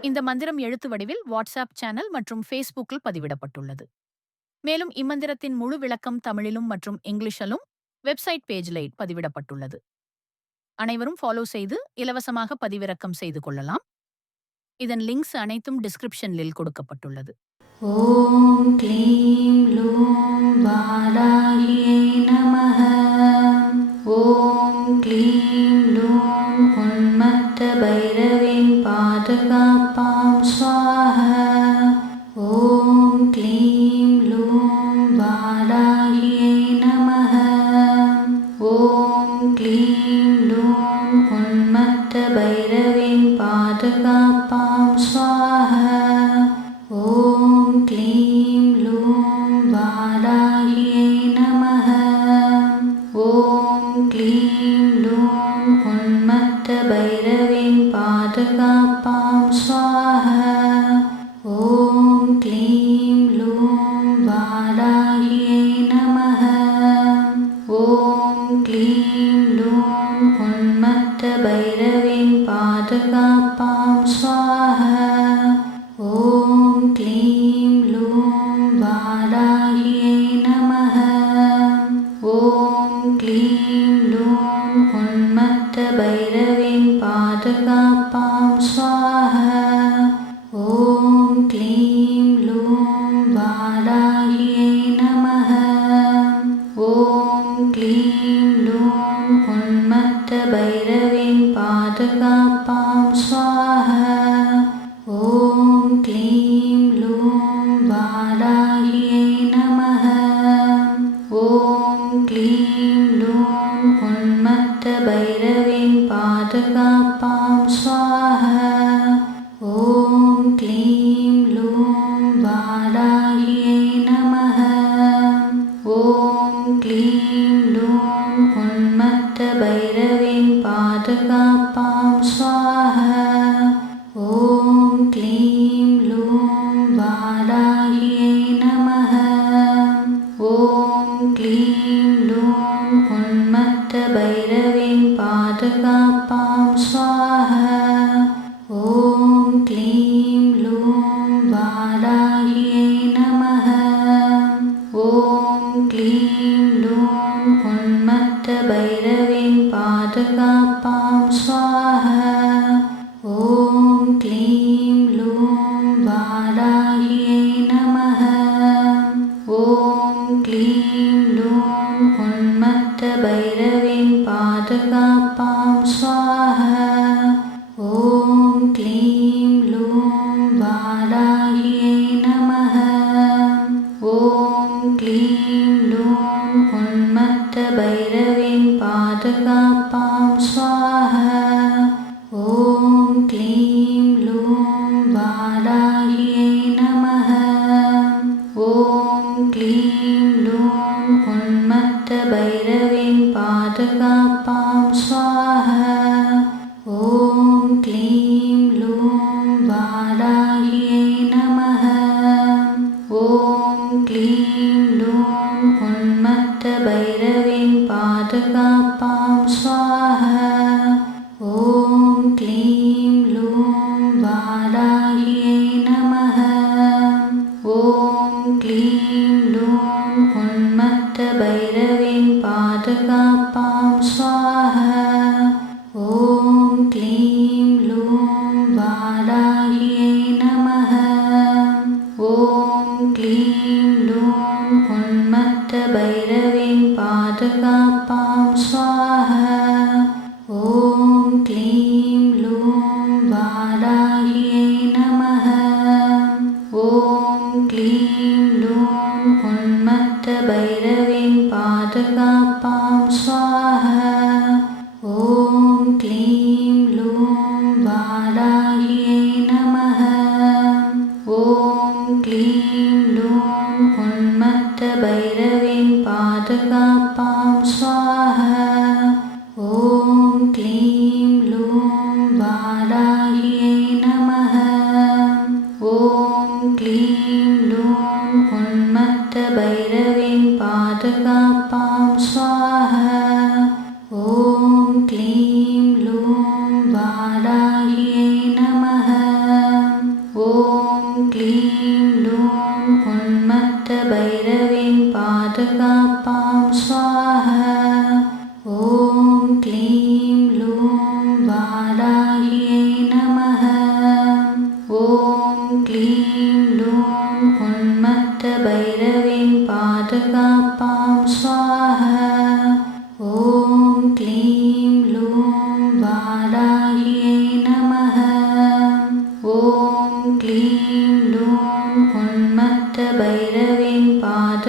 இந்த மந்திரம் எழுத்து வடிவில் வாட்ஸ்அப் சேனல் மற்றும் ஃபேஸ்புக்கில் பதிவிடப்பட்டுள்ளது. மேலும் இம்மந்திரத்தின் முழு விளக்கம் தமிழிலும் மற்றும் இங்கிலீஷிலும் வெப்சைட் பேஜில் பதிவிடப்பட்டுள்ளது. அனைவரும் ஃபாலோ செய்து இலவசமாக பதிவிறக்கம் செய்து கொள்ளலாம். இதன் லிங்க்ஸ் அனைத்தும் டிஸ்கிரிப்ஷனில் கொடுக்கப்பட்டுள்ளது. ஓம் க்ளீம் லூம் வாராகியை நமஹ. ஓம் க்ளீம் லூம் உன்மத்த பைரவின் பாதுகாப்பாம் ஸ்வாஹ. ஓம் க்ளீம் லூம் வாராகியை நமஹ. ஓம் க்ளீம் லூம் உன்மத்த பைரவின் பாதுகாப்பாம் ஸ்வாஹ. ஓம் க்ளீம் லூம் வாராகியை நமஹ. ஓம் க்ளீம் லூம் உன்மத்த பைரவின் பாதுகாப்பாம் ஸ்வாஹ. ஓம் க்ளீம் லூம் வாராகியை நமஹ. ஓம் க்ளீம் லூம் உன்மத்த பைரவின் பாதுகாப்பாம் ஸ்வாஹ. ஓம் க்ளீம் லூம் வாராகியை நமஹ. ஓம் க்ளீம் லூம் உன்மத்த பைரவின் பாதுகாப்பாம் ஸ்வாஹ. ஓம் க்ளீம் லூம் வாராகியை நமஹ. ஓம் க்ளீம் லூம் உன்மத்த பைரவின் பாதுகாப்பாம் ஸ்வாஹ. ஓம் க்ளீம் லூம் வாராகியை நமஹ. ஓம் க்ளீம் லூம் உன்மத்த பைரவின் பாதுகாப்பாம் ஸ்வாஹ. ஓம் க்ளீம் லூம் வாராகியை நமஹ. ஓம் க்ளீம் லூம் உன்மத்த பைரவின் பாதுகாப்பாம் ஸ்வாஹ. ஓம் க்ளீம் லூம் வாராகியை நமஹ. ஓம் க்ளீம் லூம் உன்மத்த பைரவின் பாதுகாப்பாம் ஸ்வாஹ. ஓம் க்ளீம் லூம் வாராகியை நமஹ. ஓம் க்ளீம் லூம் உன்மத்த பைரவின் பாதுகாப்பாம் ஸ்வாஹ. ஓம் க்ளீம் லூம் வாராகியை நமஹ. ஓம் க்ளீம் லூம் உன்மத்த பைரவின் பாதுகாப்பாம் ஸ்வாஹ. ஓம் க்ளீம் லூம் வாராகியை நமஹ. ஓம் க்ளீம் லூம் உன்மத்த பைரவின் பாதுகாப்பாம் ஸ்வாஹ. ஓம் க்ளீம் லூம் வாராகியை நமஹ. ஓம் க்ளீம் லூம் உன்மத்த பைரவின் பாதுகாப்பாம் ஸ்வாஹ. ஓம் க்ளீம் லூம்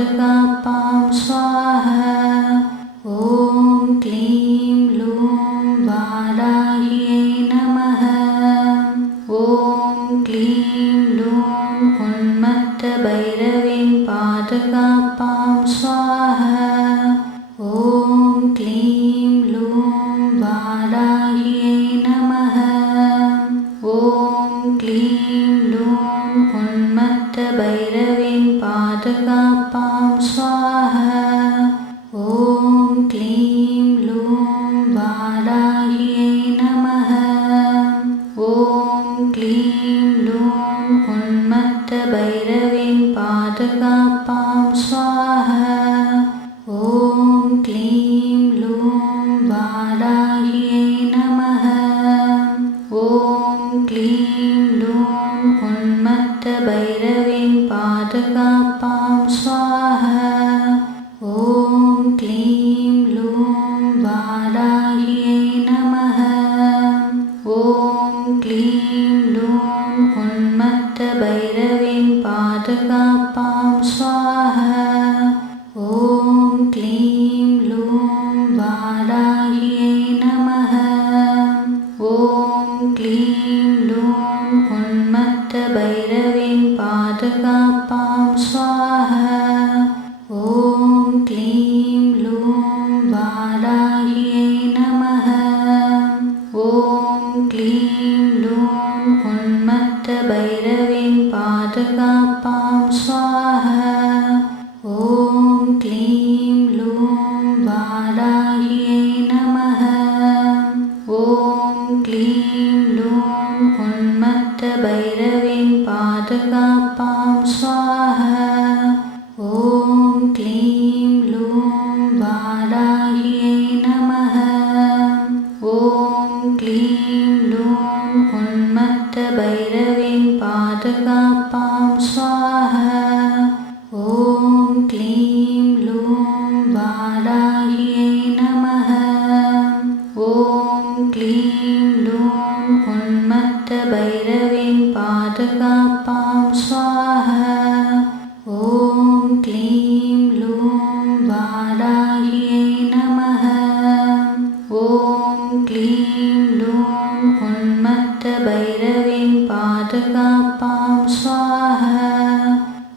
पादकापां स्वाहा। ॐ क्लीं लूं वाराह्यै नमः। ॐ क्लीं लूं उन्मत्तभैरवीं पादकापां स्वाहा। ॐ क्लीं लूं वाराह्यै नमः। ॐ क्लीं लूं उन्मत्तभैरवीं पादकापां स्वाहा। ॐ क्लीं लूं वाराह्यै नमः। ॐ क्लीं लूं उन्मत्तभैरवीं पादकापां स्वाहा। ॐ क्लीं लूं वाराह्यै नमः। ॐ क्लीं लूं उन्मत्तभैरवीं पादकापां स्वाहा। ॐ क्लीं लूं वाराह्यै नमः। ॐ क्लीं लूं उन्मत्तभैरवीं पादकापां स्वाहा। ॐ क्लीं लूं वाराह्यै नमः। ॐ क्लीं लूं उन्मत्तभैरवीं पादकापां स्वाहा। ॐ क्लीं लूं वाराह्यै नमः। ॐ क्लीं लूं उन्मत्तभैरवीं पादकापां स्वाहा। ॐ क्लीं लूं वाराह्यै नमः। ॐ क्लीं लूं उन्मत्तभैरवीं पादकापां स्वाहा। ॐ क्लीं लूं वाराह्यै नमः। ॐ क्लीं लूं उन्मत्तभैरवीं पादकापां स्वाहा। ॐ क्लीं लूं वाराह्यै नमः। ॐ क्लीं लूं उन्मत्तभैरवीं पादकापां स्वाहा। ॐ क्लीं लूं वाराह्यै नमः। ॐ क्लीं लूं उन्मत्तभैरवीं पादकापां स्वाहा।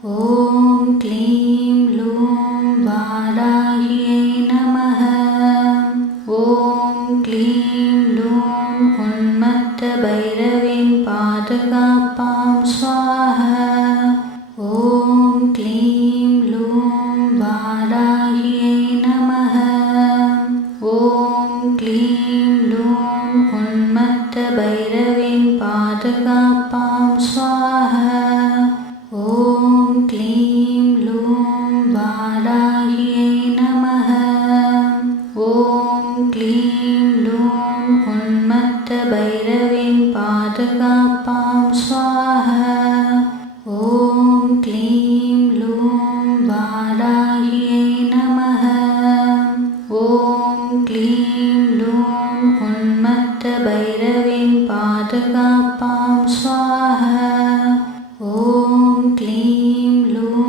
ॐ क्लीं लूं वाराह्यै नमः। ॐ क्लीं लूं उन्मत्तभैरवीं पादकापां स्वाहा। ॐ क्लीं लूं वाराह्यै नमः। ॐ क्लीं लूं उन्मत्तभैरवीं पादकापां स्वाहा। ॐ क्लीं लूं वाराह्यै नमः। ॐ क्लीं लूं उन्मत्तभैरवीं पादकापां स्वाहा। ॐ क्लीं लूं वाराह्यै नमः। ॐ क्लीं लूं उन्मत्तभैरवीं पादकापां स्वाहा। ॐ क्लीं लूं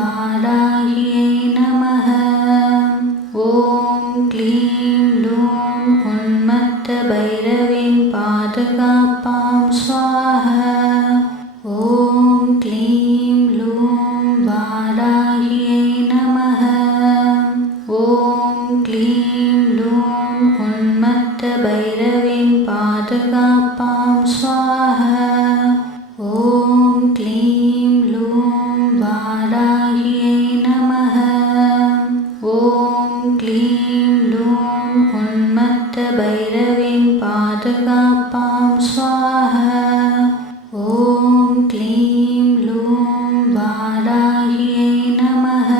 वाराह्यै नमः। ॐ क्लीं लूं उन्मत्तभैरवीं पादकापां स्वाहा। ॐ क्लीं लूं वाराह्यै नमः। ॐ क्लीं लूं उन्मत्तभैरवीं पादकापां स्वाहा। ॐ क्लीं लूं वाराह्यै नमः। ॐ क्लीं लूं उन्मत्तभैरवीं पादकापां स्वाहा। ॐ क्लीं लूं वाराह्यै नमः।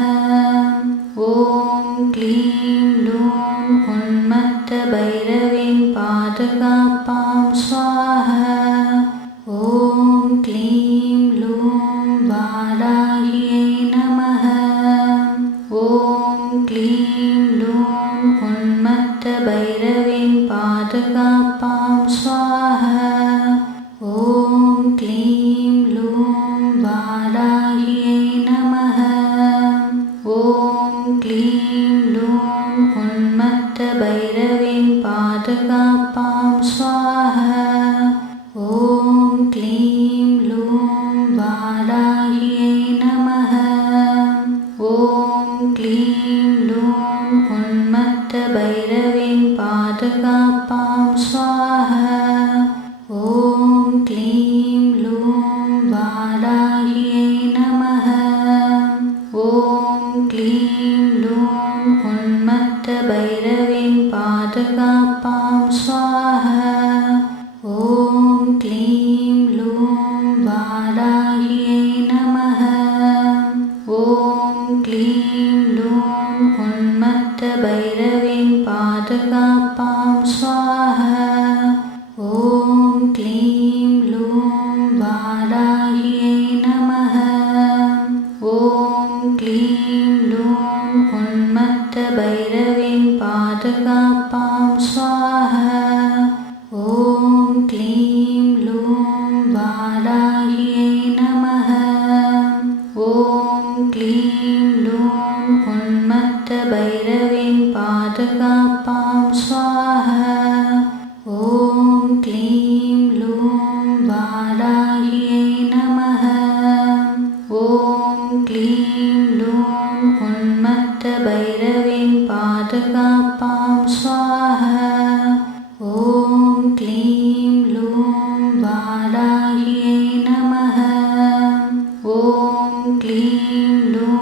ॐ क्लीं लूं उन्मत्तभैरवीं पादकापां स्वाहा। ॐ क्लीं लूं वाराह्यै नमः। ॐ क्लीं लूं उन्मत्तभैरवीं पादकापां स्वाहा। ॐ क्लीं लूं वाराह्यै नमः। क्लीं लूं वाराह्यै नमः। ॐ क्लीं लूं उन्मत्तभैरवीं पादकापां स्वाहा। ॐ क्लीं लूं वाराह्यै नमः। ॐ क्लीं लूं उन्मत्तभैरवीं पादकापां स्वाहा। ॐ क्लीं लूं वाराह्यै नमः। ॐ क्लीं लूं उन्मत्तभैरवीं पादकापां स्वाहा। ॐ क्लीं लूं वाराह्यै नमः। ॐ क्लीं लूं उन्मत्तभैरवीं पादकापां स्वाहा। ॐ क्लीं लूं वाराह्यै नमः। ॐ क्लीं लूं उन्मत्तभैरवीं पादकापां स्वाहा। ॐ क्लीं लूं वाराह्यै नमः। ॐ क्लीं लूं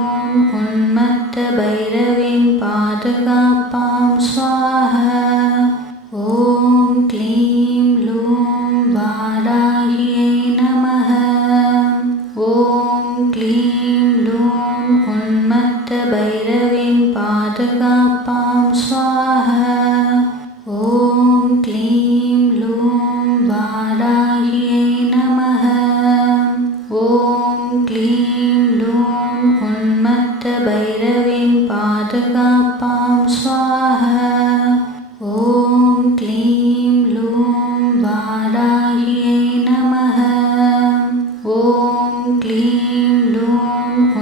उन्मत्तभैरवीं पादकापां स्वाहा। ॐ क्लीं लूं वाराह्यै नमः। ॐ क्लीं लूं उन्मत्तभैरवीं पादकापां स्वाहा। ॐ क्लीं लूं वाराह्यै नमः। ॐ क्लीं लूं उन्मत्तभैरवीं पादकापां स्वाहा। ॐ क्लीं लूं वाराह्यै नमः। ॐ क्लीं लूं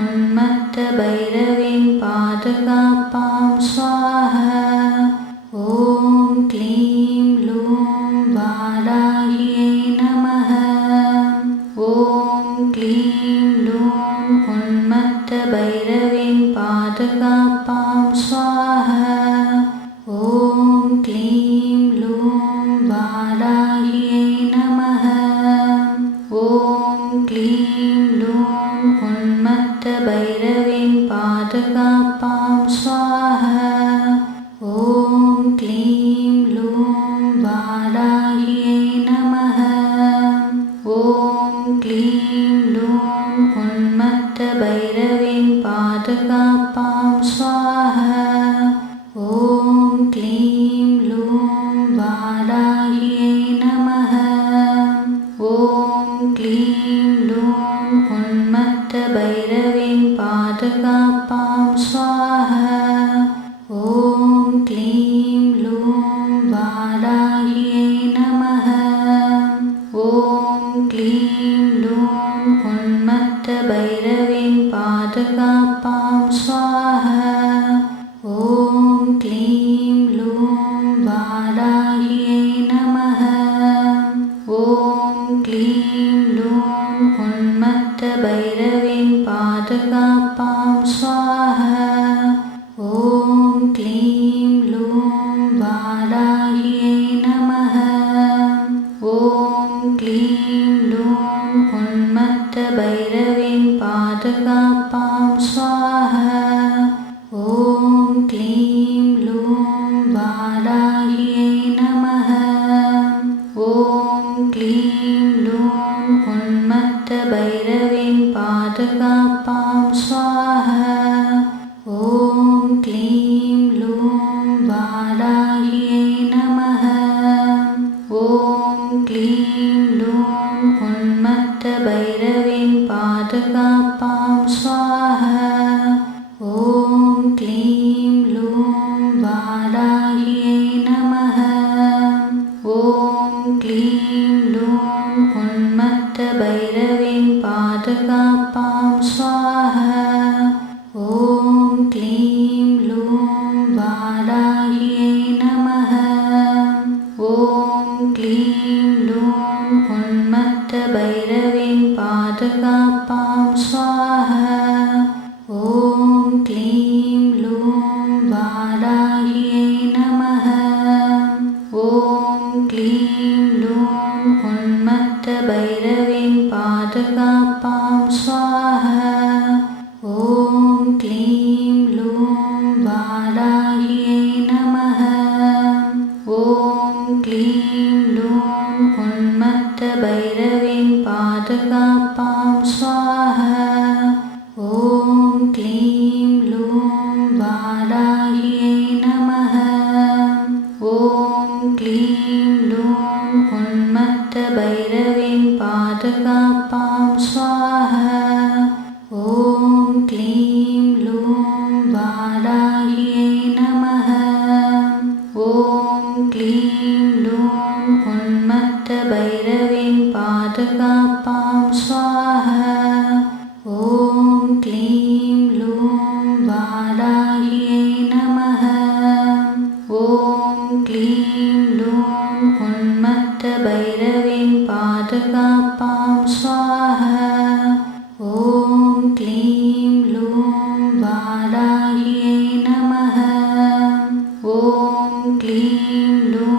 उन्मत्तभैरवीं पादकापां स्वाहा। ॐ क्लीं लूं वाराह्यै नमः। ॐ क्लीं लूं उन्मत्तभैरवीं पादकापां स्वाहा। ॐ क्लीं लूं वाराह्यै नमः। ॐ क्लीं लूं उन्मत्तभैरवीं पादकापां स्वाहा। ॐ क्लीं लूं वाराह्यै नमः। ॐ क्लीं लूं उन्मत्तभैरवीं पादकापां स्वाहा। ॐ क्लीं लूं वाराह्यै नमः। ॐ क्लीं लूं उन्मत्तभैरवीं पादकापां स्वाहा। ॐ क्लीं लूं वाराह्यै नमः। ॐ क्लीं लूं उन्मत्तभैरवीं पादकापां स्वाहा। ॐ क्लीं लूं वाराह्यै नमः। ॐ क्लीं लूं उन्मत्तभैरवीं पादकापां स्वाहा। ॐ क्लीं लूं वाराह्यै नमः। ॐ क्लीं लूं उन्मत्तभैरवीं पादकापां स्वाहा। ॐ क्लीं लूं वाराह्यै नमः। ॐ क्लीं लूं उन्मत्तभैरवीं पादकापां स्वाहा। ॐ क्लीं लूं वाराह्यै नमः। ॐ क्लीं लूं उन्मत्तभैरवीं पादकापां स्वाहा। ॐ क्लीं लूं वाराह्यै नमः। ॐ क्लीं लूं उन्मत्तभैरवीं पादकापां स्वाहा। ॐ क्लीं लूं वाराह्यै नमः। ॐ क्लीं लूं उन्मत्तभैरवीं पादकापां स्वाहा। ॐ क्लीं लूं वाराह्यै नमः। ॐ क्लीं लूं उन्मत्तभैरवीं भैरवीं पादकापां स्वाहा। ॐ क्लीं लूं वाराह्यै नमः। ॐ क्लीं लूं उन्मत्तभैरवीं पादकापां स्वाहा। ॐ क्लीं लूं वाराह्यै नमः। ॐ क्लीं लूं उन्मत्तभैरवीं पादकापां स्वाहा। ॐ क्लीं लूं वाराह्यै नमः। ॐ क्लीं लूं उन्मत्तभैरवीं पादकापां स्वाहा। ॐ क्लीं लूं वाराह्यै नमः। ॐ क्लीं लूं उन्मत्तभैरवीं पादकापां स्वाहा। ॐ क्लीं लूं वाराह्यै नमः। ॐ क्लीं लूं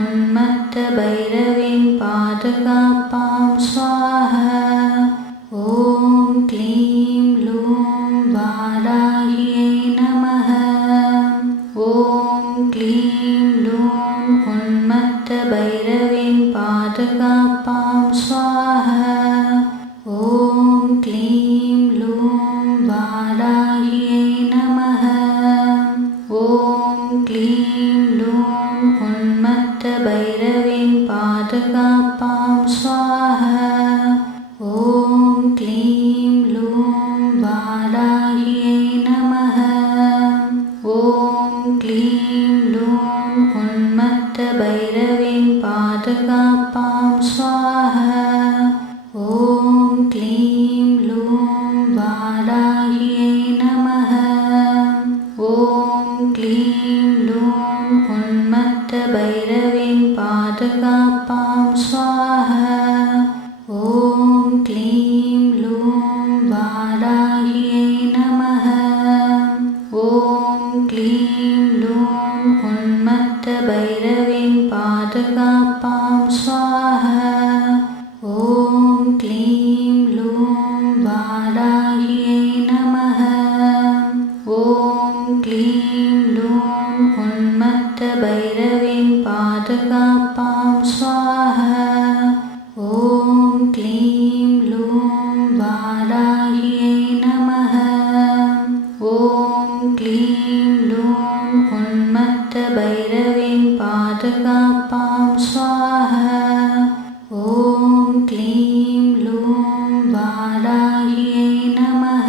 उन्मत्तभैरवीं पादकापां स्वाहा। ॐ क्लीं लूं वाराह्यै नमः। ॐ क्लीं लूं उन्मत्तभैरवीं पादकापां स्वाहा। ॐ क्लीं लूं वाराह्यै नमः। ॐ क्लीं लूं उन्मत्तभैरवीं पादकापां स्वाहा। ॐ क्लीं लूं वाराह्यै नमः। ॐ क्लीं लूं उन्मत्तभैरवीं पादकापां स्वाहा। ॐ क्लीं लूं वाराह्यै नमः। ॐ क्लीं लूं उन्मत्तभैरवीं पादकापां स्वाहा। ॐ क्लीं लूं वाराह्यै नमः। ॐ क्लीं लूं उन्मत्तभैरवीं पादकापां स्वाहा। ॐ क्लीं लूं वाराह्यै नमः। ॐ क्लीं लूं उन्मत्तभैरवीं पादकापां स्वाहा। ॐ क्लीं लूं वाराह्यै नमः। ॐ क्लीं लूं उन्मत्तभैरवीं पादकापां स्वाहा। ॐ क्लीं लूं वाराह्यै नमः।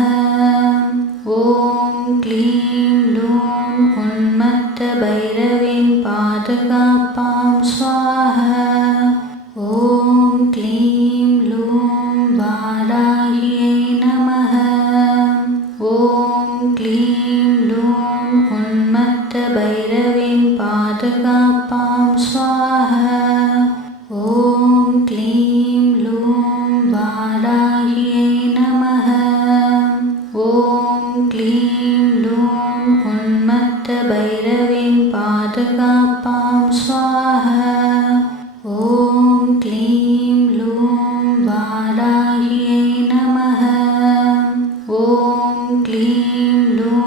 ॐ क्लीं लूं उन्मत्तभैरवीं पादकापां स्वाहा। ॐ क्लीं लूं वाराह्यै नमः। ॐ क्लीं लूं उन्मत्तभैरवीं पादकापां स्वाहा। ॐ क्लीं लूं वाराह्यै नमः। ॐ क्लीं लूं उन्मत्तभैरवीं पादकापां स्वाहा। ॐ क्लीं लूं वाराह्यै नमः। ॐ क्लीं लूं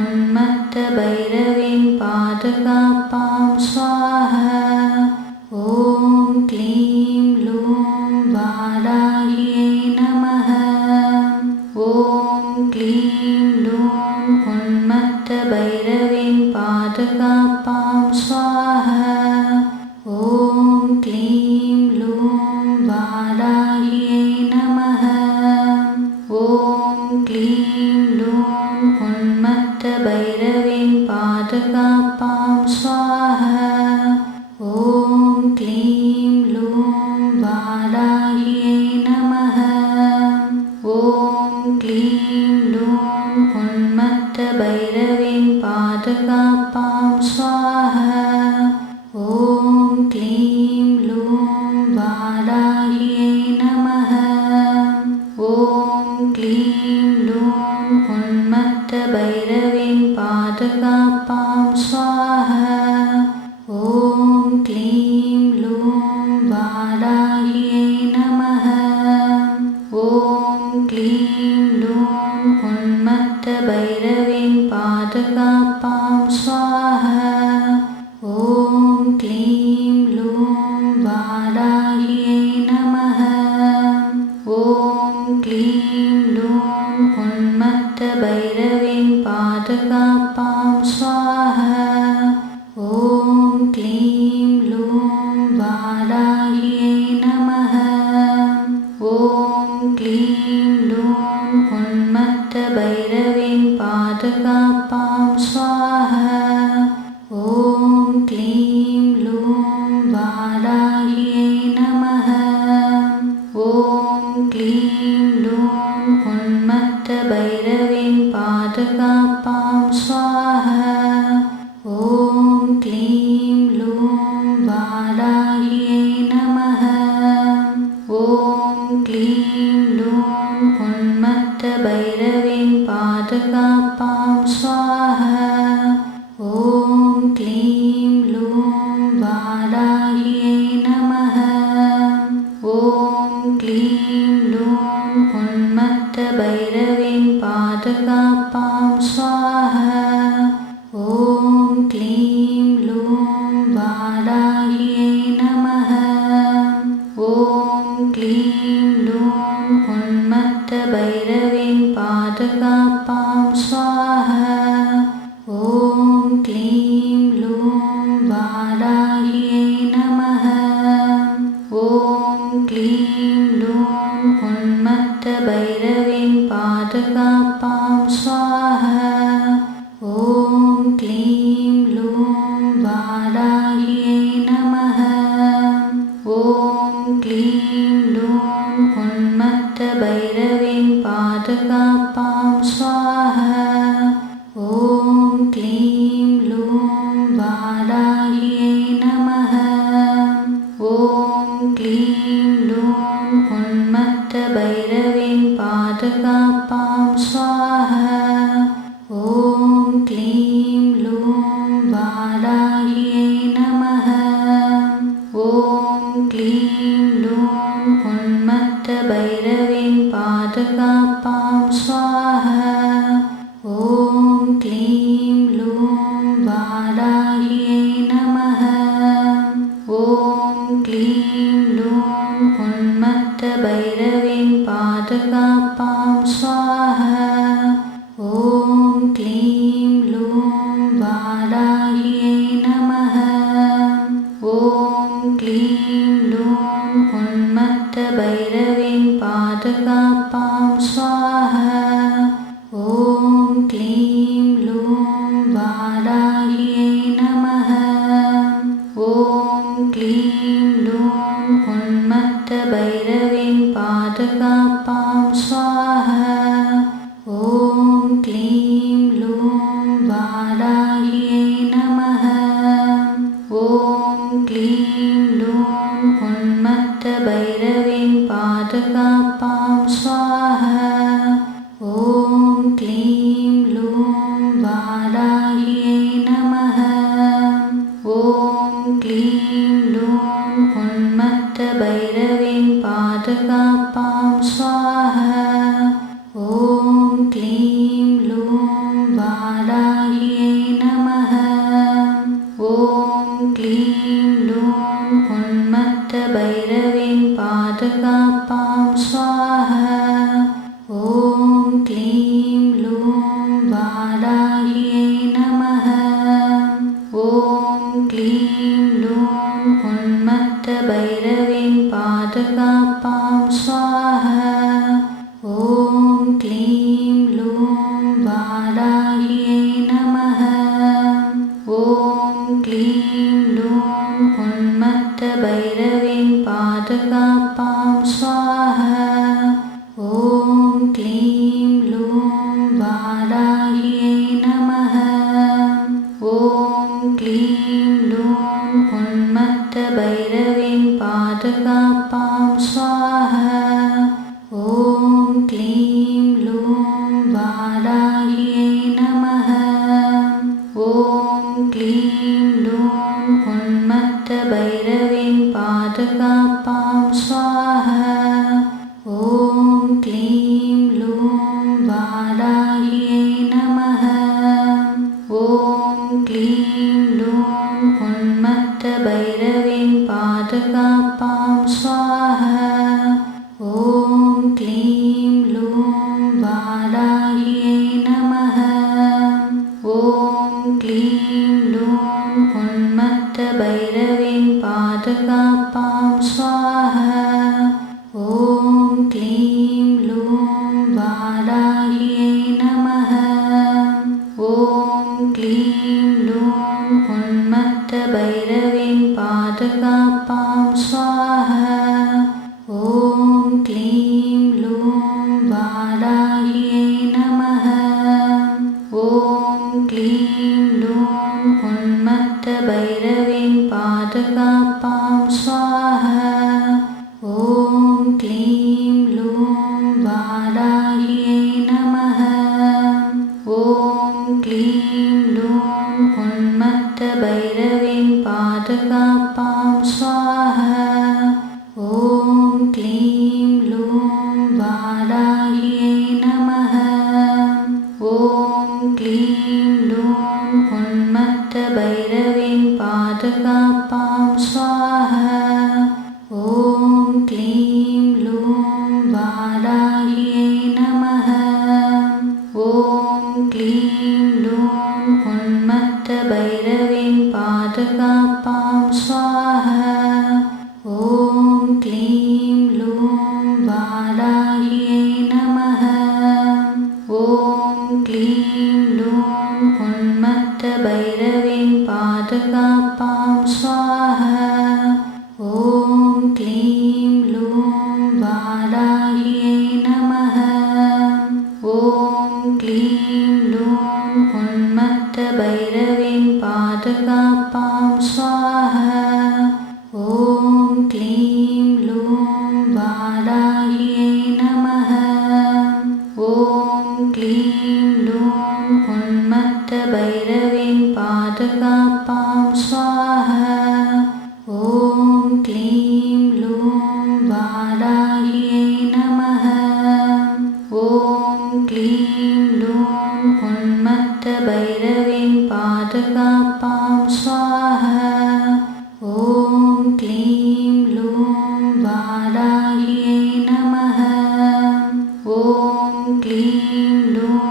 उन्मत्तभैरवीं पादकापां स्वाहा। ॐ क्लीं लूं वाराह्यै नमः। ॐ क्लीं लूं उन्मत्तभैरवीं पादकापां स्वाहा। ॐ क्लीं लूं वाराह्यै नमः। ॐ क्लीं लूं उन्मत्तभैरवीं पादकापां स्वाहा। ॐ क्लीं लूं वाराह्यै नमः। ॐ क्लीं लूं उन्मत्तभैरवीं पादकापां स्वाहा। ॐ क्लीं लूं वाराह्यै नमः। ॐ क्लीं लूं उन्मत्तभैरवीं पादकापां स्वाहा ॐ क्लीं लूं वाराह्यै नमः ॐ क्लीं लूं उन्मत्तभैरवीं पादकापां स्वाहा ॐ क्लीं लूं वाराह्यै नमः ॐ क्लीं लूं उन्मत्तभैरवीं पादकापां स्वाहा ॐ क्लीं लूं वाराह्यै नमः ॐ क्लीं लूं उन्मत्तभैरवीं पादकापां स्वाहा ॐ क्लीं लूं वाराह्यै नमः ॐ क्लीं लूं उन्मत्तभैरवीं पादकापां स्वाहा ॐ क्लीं लूं वाराह्यै नमः ॐ क्लीं लूं उन्मत्तभैरवीं पादकापां स्वाहा ॐ क्लीं लूं वाराह्यै नमः ॐ क्लीं लूं उन्मत्तभैरवीं पादकापां स्वाहा ॐ क्लीं लूं वाराह्यै नमः ॐ क्लीं लूं उन्मत्तभैरवीं पादकापां स्वाहा ॐ क्लीं लूं वाराह्यै नमः ॐ क्लीं लूं उन्मत्तभैरवीं पादकापां स्वाहा ॐ क्लीं लूं वाराह्यै नमः ॐ क्लीं लूं उन्मत्तभैरवीं पादकापां स्वाहा ॐ क्लीं लूं वाराह्यै नमः ॐ क्लीं लूं उन्मत्तभैरवीं पादकापां स्वाहा ॐ क्लीं लूं वाराह्यै नमः ॐ क्लीं लूं उन्मत्तभैरवीं पादकापां स्वाहा ॐ क्लीं लूं वाराह्यै नमः ॐ क्लीं लूं उन्मत्तभैरवीं पादकापां स्वाहा ॐ क्लीं लूं वाराह्यै नमः ॐ क्लीं लूं उन्मत्तभैरवीं पादकापां स्वाहा ॐ क्लीं लूं वाराह्यै नमः ॐ क्लीं लूं उन्मत्तभैरवीं पादकापां स्वाहा ॐ क्लीं लूं वाराह्यै नमः ॐ क्लीं लूं उन्मत्तभैरवीं पादकापां स्वाहा ॐ क्लीं लूं वाराह्यै नमः ॐ क्लीं लूं उन्मत्तभैरवीं पादकापां स्वाहा क्लीं लूं वाराह्यै नमः। ॐ क्लीं लूं उन्मत्तभैरवीं पादकापां स्वाहा। ॐ क्लीं लूं वाराह्यै नमः। ॐ क्लीं लूं उन्मत्तभैरवीं पादकापां स्वाहा। ॐ क्लीं लूं वाराह्यै नमः। ॐ क्लीं लूं उन्मत्तभैरवीं पादकापां स्वाहा। ॐ क्लीं लूं वाराह्यै नमः। ॐ क्लीं लूं उन्मत्तभैरवीं पादकापां स्वाहा। ॐ क्लीं लूं वाराह्यै नमः। ॐ क्लीं लूं उन्मत्तभैरवीं पादकापां स्वाहा। ॐ क्लीं लूं वाराह्यै नमः। ॐ क्लीं लूं उन्मत्तभैरवीं पादकापां स्वाहा। ॐ क्लीं लूं वाराह्यै नमः। ॐ क्लीं लूं उन्मत्तभैरवीं पादकापां स्वाहा। ॐ क्लीं लूं वाराह्यै नमः। ॐ क्लीं लूं उन्मत्तभैरवीं पादकापां स्वाहा। ॐ क्लीं लूं वाराह्यै नमः। ॐ क्लीं लूं उन्मत्तभैरवीं पादकापां स्वाहा। ॐ क्लीं लूं वाराह्यै नमः। ॐ क्लीं लूं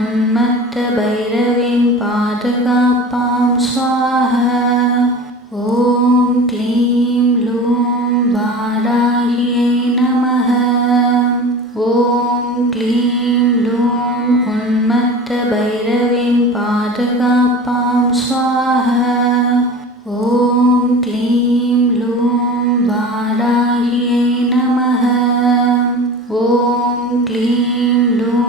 उन्मत्तभैरवीं पादकापां स्वाहा। ॐ क्लीं लूं वाराह्यै नमः। ॐ क्लीं लूं उन्मत्तभैरवीं पादकापां स्वाहा। ॐ क्लीं लूं वाराह्यै नमः। ॐ क्लीं लूं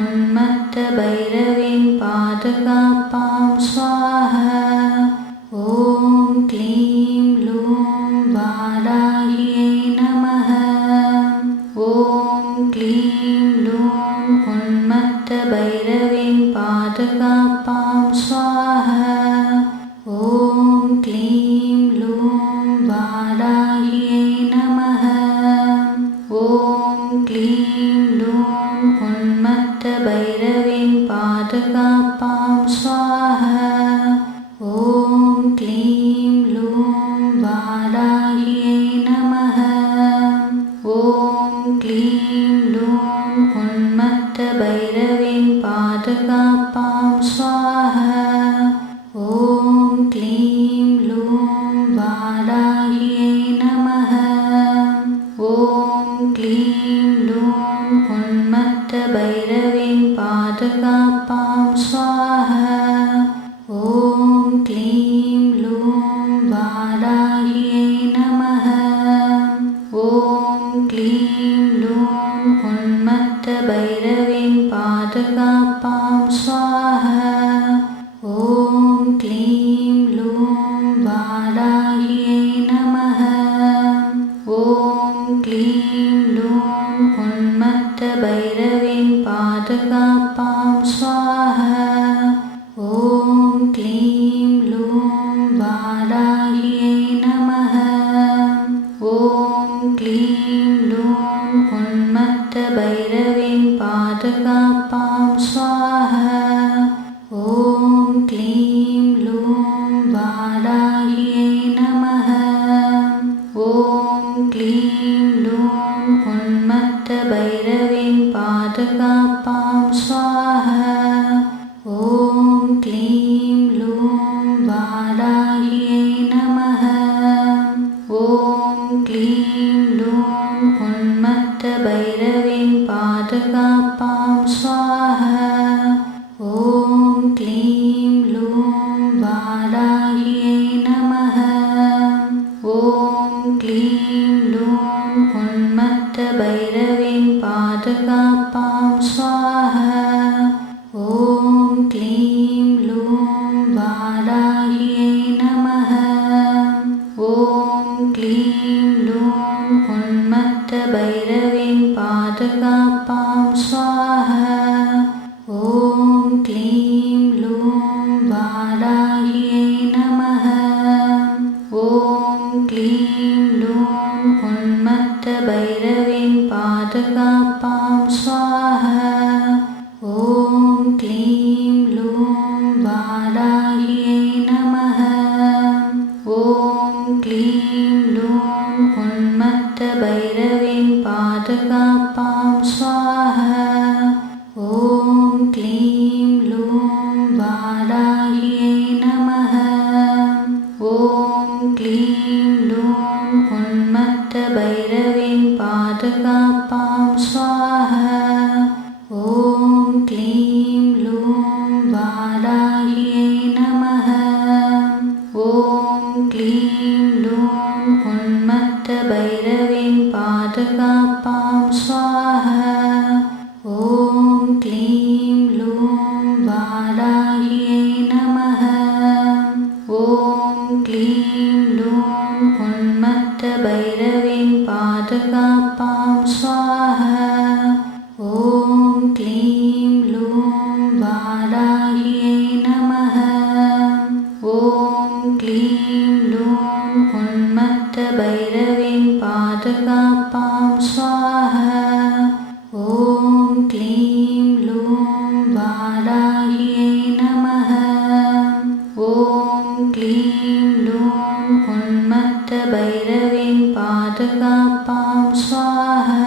उन्मत्तभैरवीं पादकापां स्वाहा। ॐ क्लीं लूं वाराह्यै नमः। ॐ क्लीं लूं उन्मत्तभैरवीं पादकापां स्वाहा। ॐ क्लीं लूं वाराह्यै नमः। ॐ क्लीं लूं उन्मत्तभैरवीं पादकापां स्वाहा। ॐ क्लीं लूं वाराह्यै नमः। ॐ क्लीं लूं उन्मत्तभैरवीं पादकापां स्वाहा। ॐ क्लीं लूं वाराह्यै नमः। ॐ क्लीं लूं उन्मत्तभैरवीं पादकापां स्वाहा। ॐ क्लीं लूं वाराह्यै नमः। ॐ क्लीं लूं उन्मत्तभैरवीं पादकापां स्वाहा। ॐ क्लीं लूं वाराह्यै नमः। ॐ क्लीं लूं उन्मत्तभैरवीं पादकापां स्वाहा। ॐ क्लीं लूं वाराह्यै नमः। ॐ क्लीं लूं उन्मत्तभैरवीं पादकापां स्वाहा। ॐ क्लीं लूं वाराह्यै नमः। ॐ क्लीं लूं उन्मत्तभैरवीं पादकापां स्वाहा। ॐ क्लीं लूं वाराह्यै नमः। ॐ क्लीं लूं उन्मत्तभैरवीं पादकापां स्वाहा। ॐ क्लीं लूं वाराह्यै नमः। ॐ क्लीं लूं उन्मत्तभैरवीं पादकापां स्वाहा। ॐ क्लीं लूं वाराह्यै नमः। ॐ क्लीं लूं उन्मत्तभैरवीं पादकापां स्वाहा। ॐ क्लीं लूं वाराह्यै नमः। ॐ क्लीं लूं उन्मत्तभैरवीं पादकापां स्वाहा। ॐ क्लीं लूं वाराह्यै नमः। ॐ क्लीं लूं उन्मत्तभैरवीं पादकापां स्वाहा। ॐ क्लीं लूं वाराह्यै नमः। ॐ क्लीं लूं उन्मत्तभैरवीं पादकापां स्वाहा। ॐ क्लीं लूं वाराह्यै नमः। ॐ क्लीं लूं उन्मत्तभैरवीं पादकापां स्वाहा। ॐ क्लीं लूं वाराह्यै नमः। ॐ क्लीं लूं उन्मत्तभैरवीं पादकापां स्वाहा। ॐ क्लीं लूं वाराह्यै नमः। ॐ क्लीं लूं उन्मत्तभैरवीं पादकापां स्वाहा। ॐ क्लीं लूं वाराह्यै नमः। ॐ क्लीं लूं उन्मत्तभैरवीं पादकापां स्वाहा।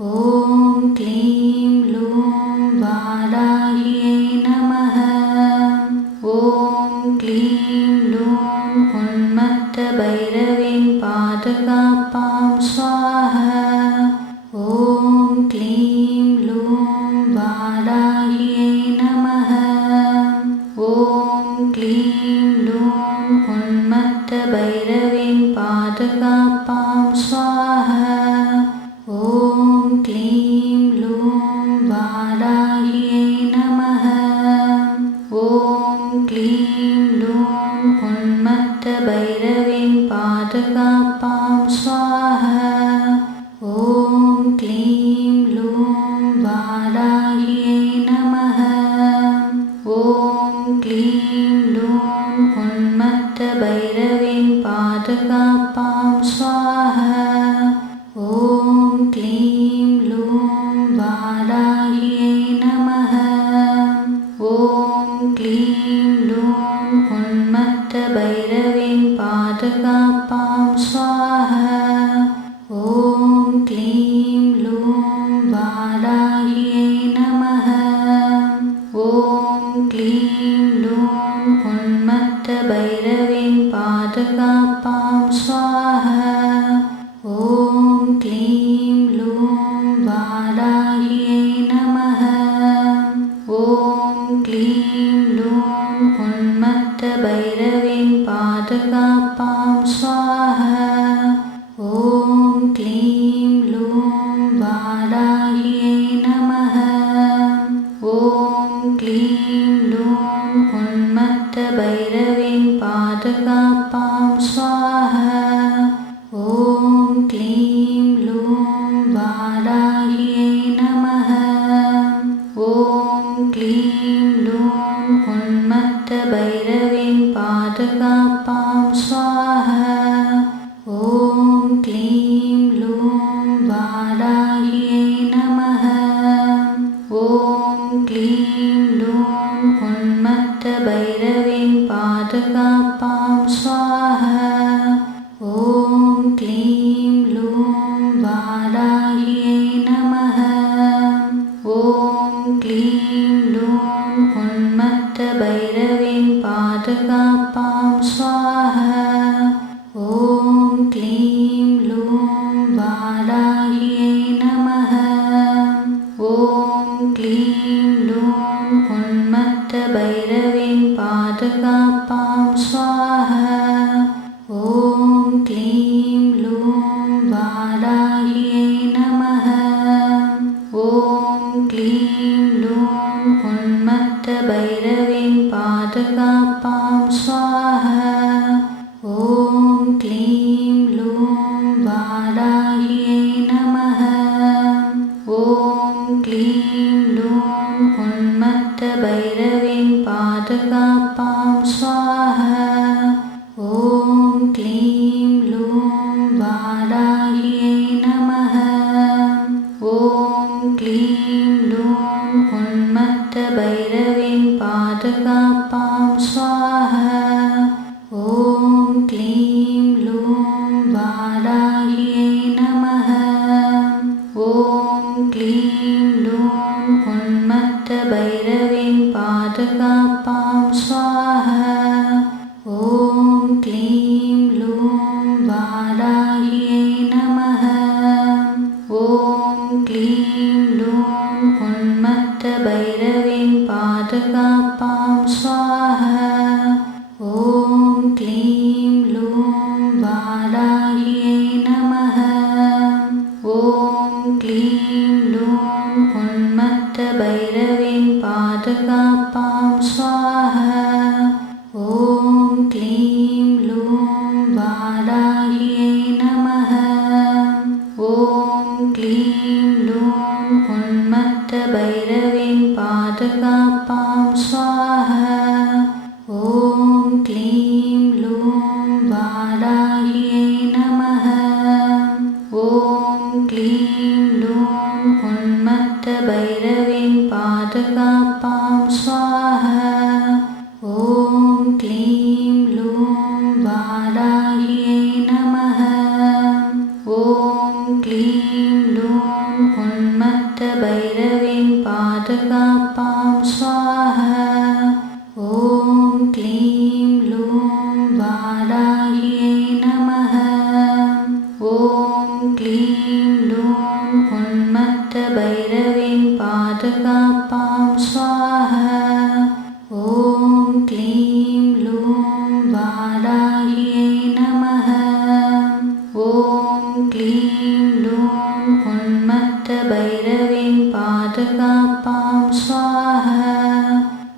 ॐ क्लीं लूं वाराह्यै नमः। ॐ क्लीं लूं उन्मत्तभैरवीं पादकापां स्वाहा। ॐ क्लीं लूं वाराह्यै नमः। ॐ क्लीं लूं उन्मत्तभैरवीं पादकापां स्वाहा। ॐ क्लीं लूं वाराह्यै नमः। ॐ क्लीं लूं उन्मत्तभैरवीं पादकापां स्वाहा। ॐ क्लीं लूं वाराह्यै नमः। ॐ क्लीं लूं उन्मत्तभैरवीं पादकापां स्वाहा। ॐ क्लीं लूं वाराह्यै नमः। ॐ क्लीं लूं उन्मत्तभैरवीं पादकापां स्वाहा। ॐ क्लीं लूं क्लीं लूं उन्मत्तभैरवीं पादकापां स्वाहा। ॐ क्लीं लूं वाराह्यै नमः। ॐ क्लीं लूं उन्मत्तभैरवीं पादकापां स्वाहा। ॐ क्लीं लूं वाराह्यै नमः। ॐ क्लीं लूं उन्मत्तभैरवीं पादकापां स्वाहा। ॐ क्लीं लूं वाराह्यै नमः। ॐ क्लीं लूं उन्मत्तभैरवीं पादकापां स्वाहा। ॐ क्लीं लूं वाराह्यै नमः। ॐ क्लीं लूं उन्मत्तभैरवीं पादकापां स्वाहा। ॐ क्लीं लूं वाराह्यै नमः। ॐ क्लीं लूं उन्मत्तभैरवीं पादकापां स्वाहा। ॐ क्लीं लूं वाराह्यै नमः। ॐ क्लीं लूं उन्मत्तभैरवीं पादकापां स्वाहा।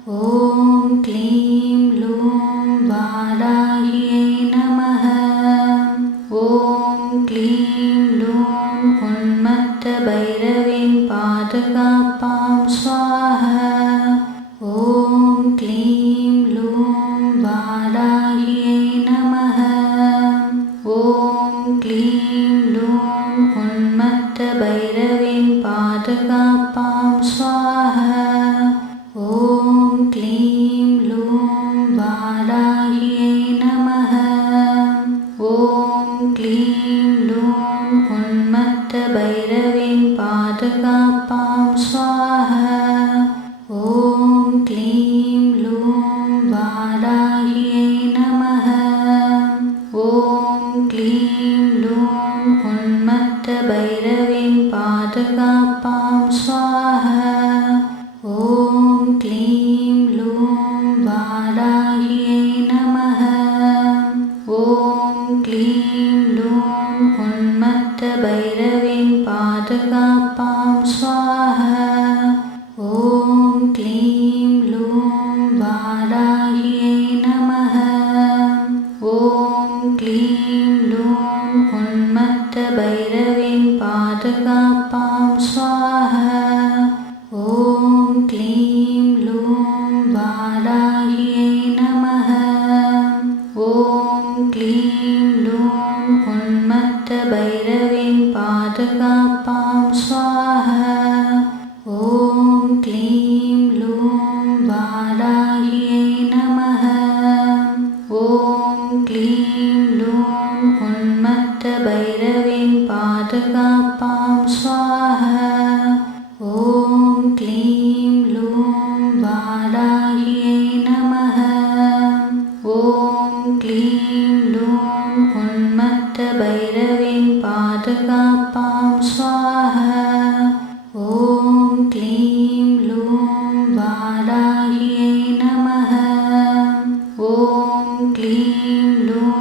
ॐ क्लीं लूं वाराह्यै नमः। ॐ क्लीं लूं उन्मत्तभैरवीं पादकापां स्वाहा। ॐ क्लीं लूं वाराह्यै नमः। ॐ क्लीं लूं उन्मत्तभैरवीं पादकापां स्वाहा। ॐ क्लीं लूं वाराह्यै नमः। ॐ क्लीं लूं उन्मत्तभैरवीं पादकापां स्वाहा। ॐ क्लीं लूं वाराह्यै नमः। ॐ क्लीं लूं उन्मत्तभैरवीं पादकापां स्वाहा। ॐ क्लीं लूं वाराह्यै नमः। ॐ क्लीं लूं उन्मत्तभैरवीं पादकापां स्वाहा। ॐ क्लीं लूं वाराह्यै नमः। ॐ क्लीं लूं उन्मत्तभैरवीं पादकापां स्वाहा। ॐ क्लीं लूं वाराह्यै नमः। ॐ क्लीं लूं उन्मत्तभैरवीं पादकापां स्वाहा। ॐ क्लीं लूं वाराह्यै नमः। ॐ क्लीं लूं उन्मत्तभैरवीं पादकापां स्वाहा। ॐ क्लीं लूं वाराह्यै नमः। ॐ क्लीं लूं उन्मत्तभैरवीं पादकापां स्वाहा। ॐ क्लीं लूं वाराह्यै नमः। ॐ क्लीं लूं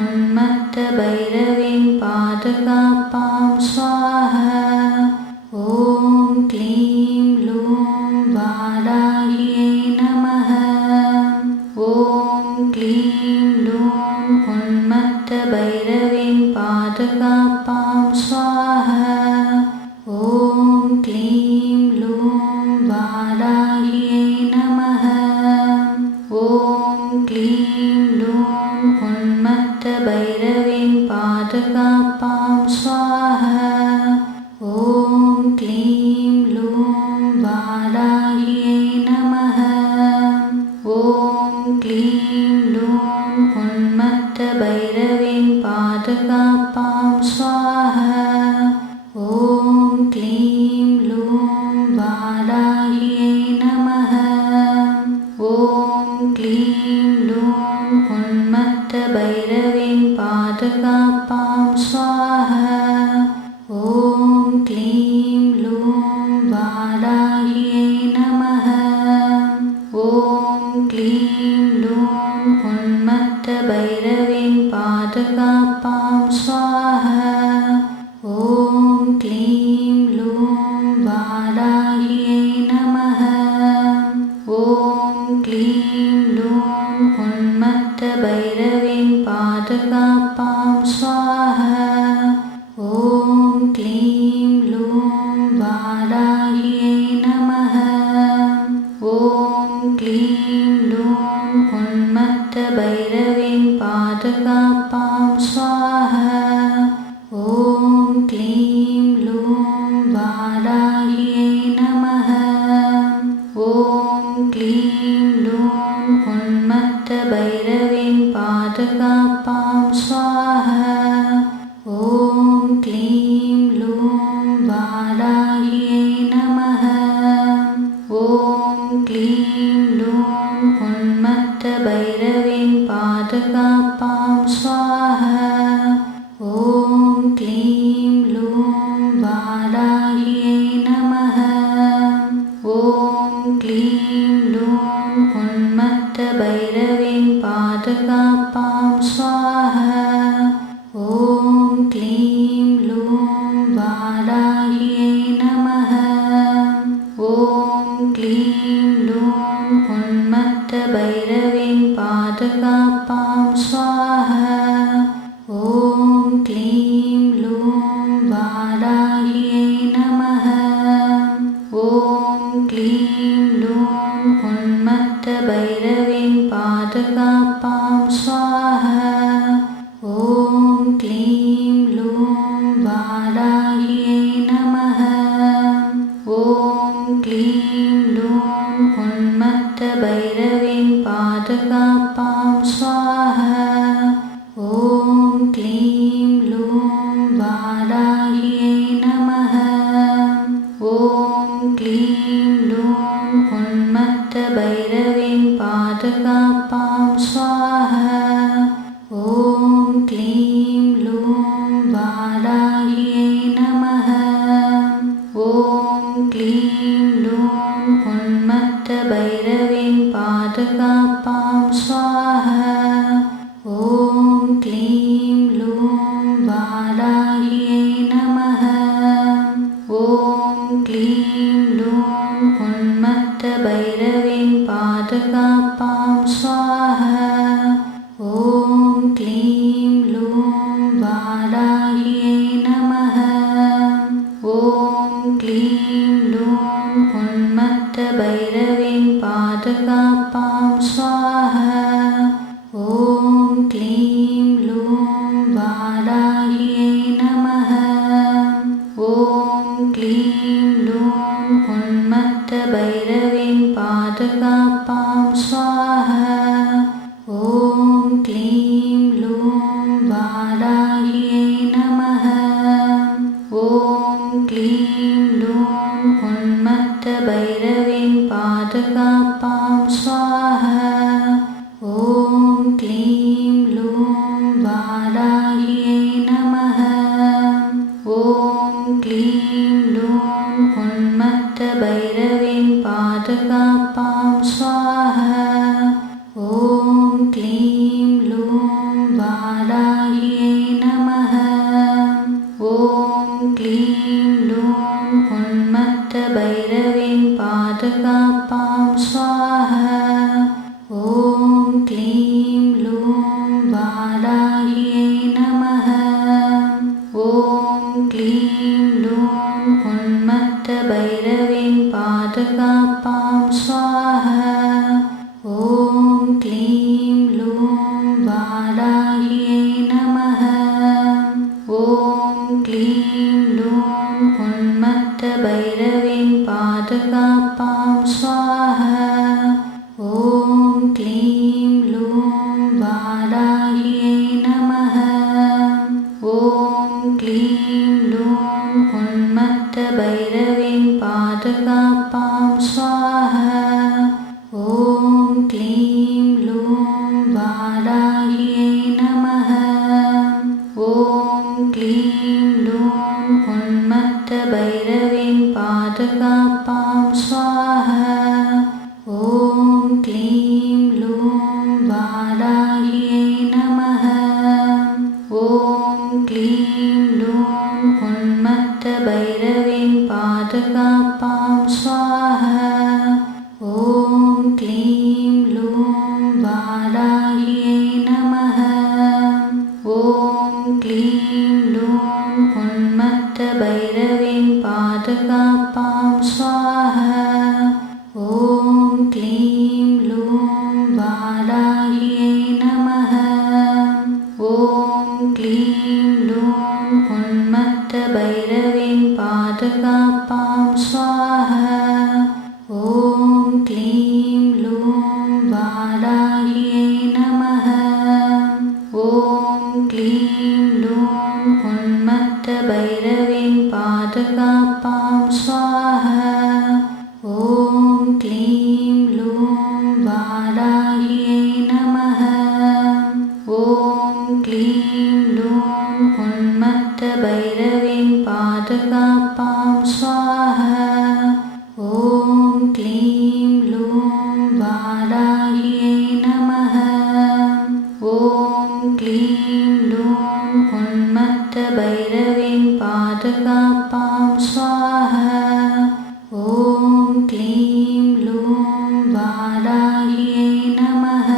उन्मत्तभैरवीं पादकापां स्वाहा। ॐ क्लीं लूं उन्मत्तभैरवीं पादकापां स्वाहा ॐ क्लीं लूं वाराह्यै नमः ॐ क्लीं लूं उन्मत्तभैरवीं पादकापां स्वाहा ॐ क्लीं लूं वाराह्यै नमः ॐ क्लीं लूं उन्मत्तभैरवीं पादकापां स्वाहा ॐ क्लीं लूं वाराह्यै नमः ॐ क्लीं लूं उन्मत्तभैरवीं पादकापां स्वाहा ॐ क्लीं लूं वाराह्यै नमः ॐ क्लीं लूं उन्मत्तभैरवीं पादकापां स्वाहा ॐ क्लीं लूं वाराह्यै नमः ॐ क्लीं लूं उन्मत्तभैरवीं पादकापां स्वाहा ॐ क्लीं लूं वाराह्यै नमः ॐ क्लीं लूं उन्मत्तभैरवीं पादकापां स्वाहा ॐ क्लीं लूं वाराह्यै नमः ॐ क्लीं लूं उन्मत्तभैरवीं पादकापां स्वाहा ॐ क्लीं लूं वाराह्यै नमः ॐ क्लीं लूं उन्मत्तभैरवीं पादकापां स्वाहा ॐ क्लीं लूं वाराह्यै नमः ॐ क्लीं लूं उन्मत्तभैरवीं पादकापां स्वाहा ॐ क्लीं लूं वाराह्यै नमः ॐ क्लीं लूं उन्मत्तभैरवीं पादकापां स्वाहा ॐ क्लीं लूं वाराह्यै नमः ॐ क्लीं लूं उन्मत्तभैरवीं पादकापां स्वाहा ॐ क्लीं लूं वाराह्यै नमः ॐ क्लीं लूं उन्मत्तभैरवीं पादकापां स्वाहा ॐ क्लीं लूं वाराह्यै नमः ॐ क्लीं लूं उन्मत्तभैरवीं पादकापां स्वाहा ॐ क्लीं लूं वाराह्यै नमः ॐ क्लीं लूं उन्मत्तभैरवीं पादकापां स्वाहा ॐ क्लीं लूं वाराह्यै नमः ॐ क्लीं लूं उन्मत्तभैरवीं पादकापां स्वाहा ॐ क्लीं लूं वाराह्यै नमः ॐ क्लीं लूं उन्मत्तभैरवीं पादकापां स्वाहा ॐ क्लीं लूं वाराह्यै नमः ॐ क्लीं लूं उन्मत्तभैरवीं पादकापां स्वाहा ॐ क्लीं लूं वाराह्यै नमः ॐ क्लीं लूं उन्मत्तभैरवीं पादकापां स्वाहा ॐ क्लीं लूं वाराह्यै नमः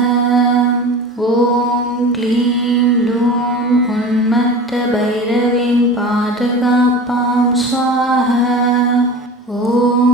ॐ क्लीं लूं उन्मत्तभैरवीं पादकापां स्वाहा ॐ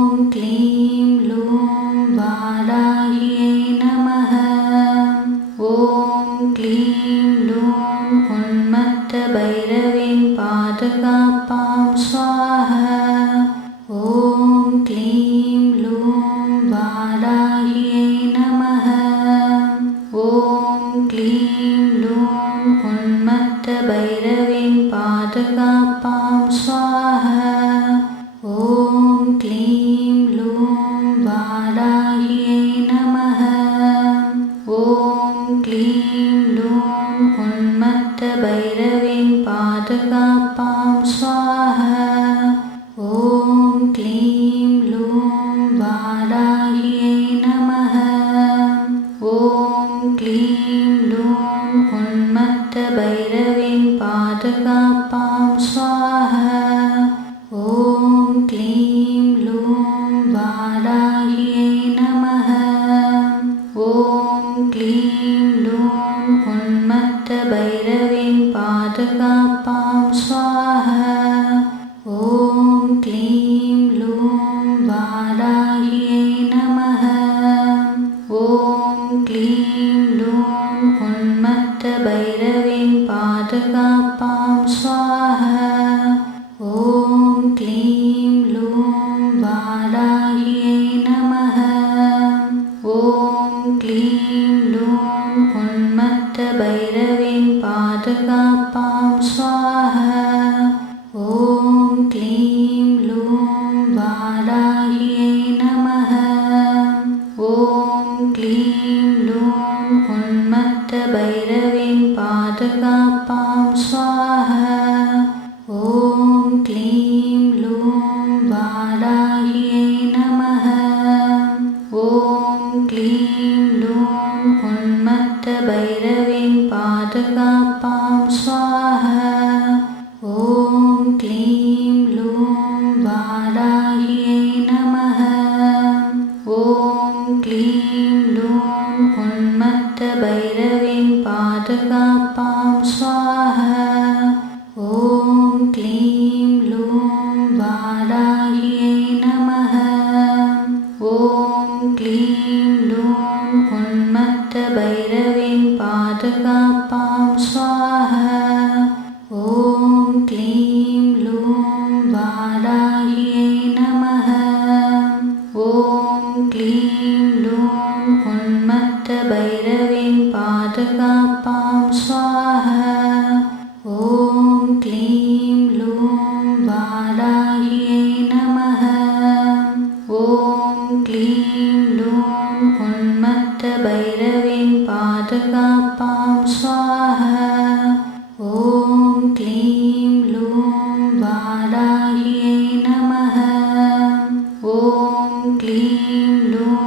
ॐ क्लीं लूं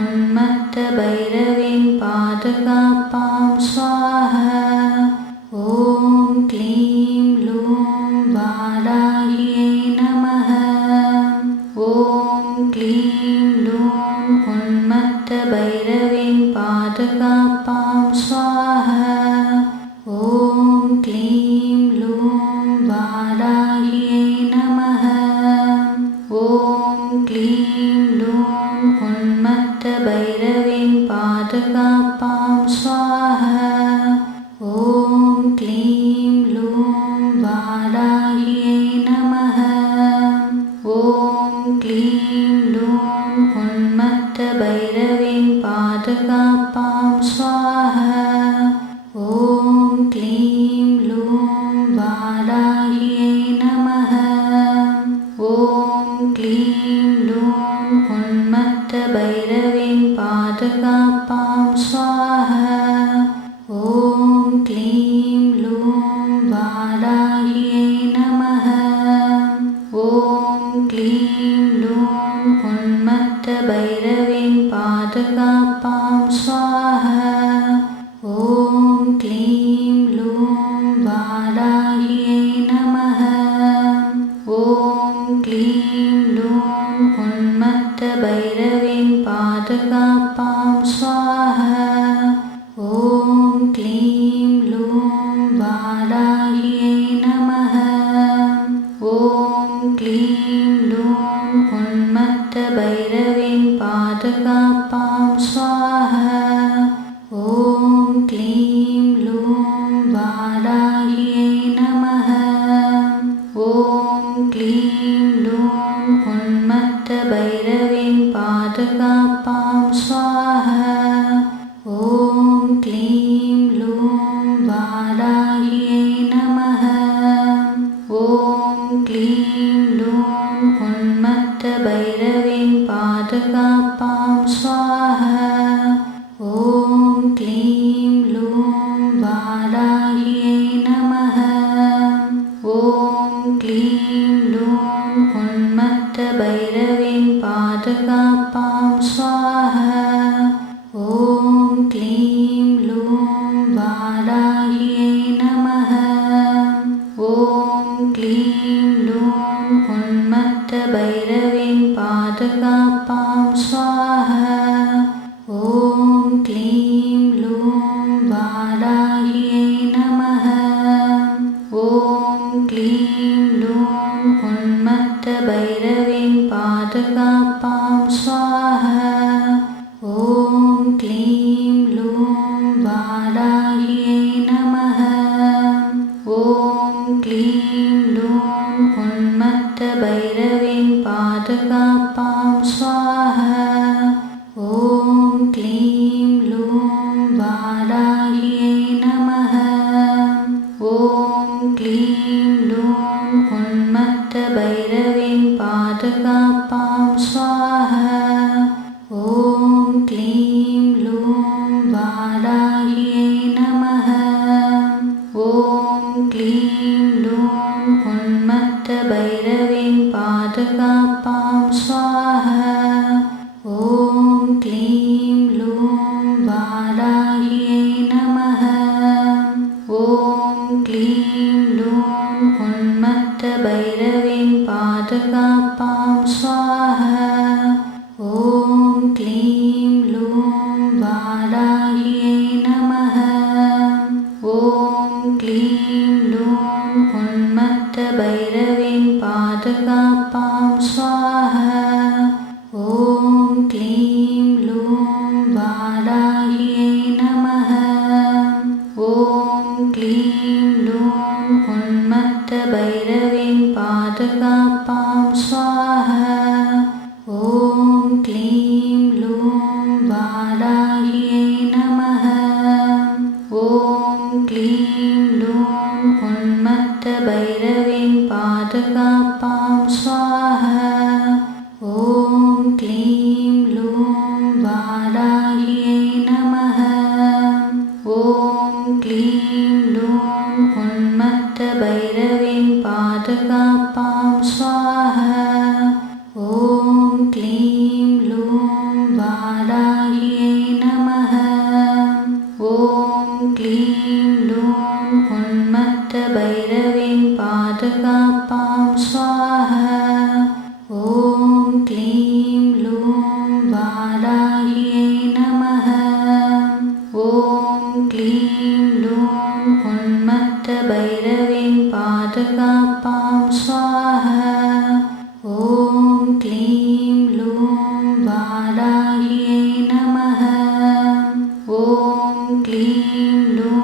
उन्मत्तभैरवीं पादकापां स्वाहा ॐ क्लीं लूं वाराह्यै नमः ॐ क्लीं लूं उन्मत्तभैरवीं पादकापां स्वाहा ॐ क्लीं लूं वाराह्यै नमः ॐ क्लीं लूं उन्मत्तभैरवीं पादकापां स्वाहा ॐ क्लीं लूं वाराह्यै नमः ॐ क्लीं लूं उन्मत्तभैरवीं पादकापां स्वाहा ॐ क्लीं लूं वाराह्यै नमः ॐ क्लीं लूं उन्मत्तभैरवीं पादकापां स्वाहा ॐ क्लीं लूं वाराह्यै नमः ॐ क्लीं लूं उन्मत्तभैरवीं पादकापां स्वाहा ॐ क्लीं लूं वाराह्यै नमः ॐ क्लीं लूं उन्मत्तभैरवीं पादकापां स्वाहा ॐ क्लीं लूं वाराह्यै नमः ॐ क्लीं लूं उन्मत्तभैरवीं पादकापां स्वाहा ॐ क्लीं लूं वाराह्यै नमः ॐ क्लीं लूं उन्मत्तभैरवीं पादकापां स्वाहा ॐ क्लीं लूं वाराह्यै नमः ॐ क्लीं लूं उन्मत्तभैरवीं पादकापां स्वाहा ॐ क्लीं लूं वाराह्यै नमः ॐ क्लीं लूं उन्मत्तभैरवीं पादकापां स्वाहा ॐ क्लीं लूं वाराह्यै नमः ॐ क्लीं लूं उन्मत्तभैरवीं पादकापां स्वाहा ॐ क्लीं लूं वाराह्यै नमः ॐ क्लीं लूं उन्मत्तभैरवीं पादकापां स्वाहा ॐ क्लीं लूं वाराह्यै नमः ॐ क्लीं लूं उन्मत्तभैरवीं पादकापां स्वाहा ॐ क्लीं लूं वाराह्यै नमः ॐ क्लीं लूं उन्मत्तभैरवीं पादकापां स्वाहा ॐ क्लीं लूं वाराह्यै नमः ॐ क्लीं लूं उन्मत्तभैरवीं पादकापां स्वाहा ॐ क्लीं लूं वाराह्यै नमः ॐ क्लीं लूं उन्मत्तभैरवीं पादकापां स्वाहा ॐ क्लीं लूं वाराह्यै नमः ॐ क्लीं लूं उन्मत्तभैरवीं पादकापां स्वाहा ॐ क्लीं लूं वाराह्यै नमः ॐ क्लीं लूं उन्मत्तभैरवीं पादकापां स्वाहा ॐ क्लीं लूं वाराह्यै नमः ॐ क्लीं लूं उन्मत्तभैरवीं पादकापां स्वाहा पादकापां स्वाहा। ॐ क्लीं लूं वाराह्यै नमः। ॐ क्लीं लूं उन्मत्तभैरवीं पादकापां स्वाहा। ॐ क्लीं लूं वाराह्यै नमः। ॐ क्लीं लूं